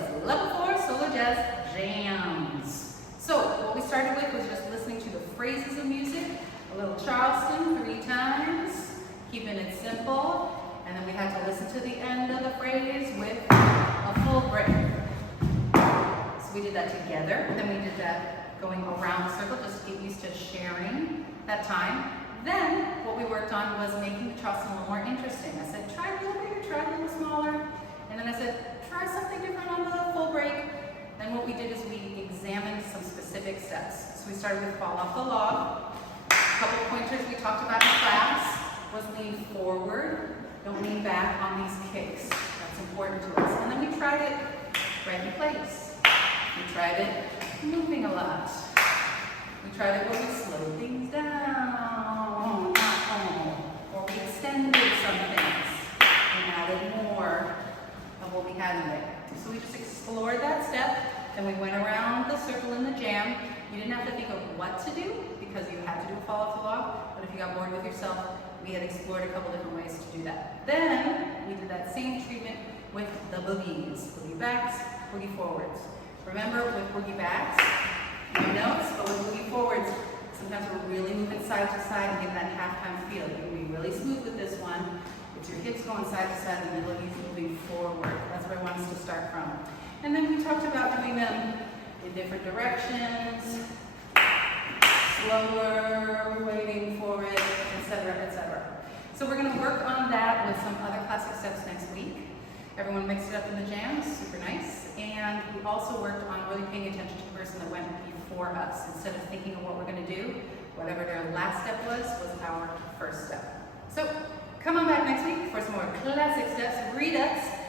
was level 4 solo jazz jams. So what we started with was just listening to the phrases of music, a little Charleston 3 times, keeping it simple, and then we had to listen to the end of the phrase with a full break. So we did that together, then we did that going around the circle just to get used to sharing that time. Then what we worked on was making the Charleston a little more interesting. I said, try a little bigger, try a little smaller. And then I said, try something different on the full break. Then what we did is we examined some specific steps. So we started with fall off the log. A couple pointers we talked about in class was lean forward, don't lean back on these kicks. That's important to us. And then we tried it right in place. We tried it moving a lot. We tried it where we slowed things down, or we extended some things and added more of what we had in there. So we just explored that step, then we went around the circle in the jam. You didn't have to think of what to do because you had to do a fall off the log, but if you got bored with yourself, we had explored a couple different ways to do that. Then we did that same treatment with the boogies, boogie backs, boogie forwards. Remember with boogie backs, no notes, but with boogie forwards, sometimes we're really moving side to side and getting that halftime feel. You can be really smooth with this one. It's your hips going side to side and the boogies moving forward. That's where I want us to start from. And then we talked about doing them in different directions, slower, waiting for it, etc., etc. So we're going to work on that with some other classic steps next week. Everyone mixed it up in the jams, super nice. And we also worked on really paying attention to the person that went before us. Instead of thinking of what we're going to do, whatever their last step was our first step. So come on back next week for some more classic steps, redux,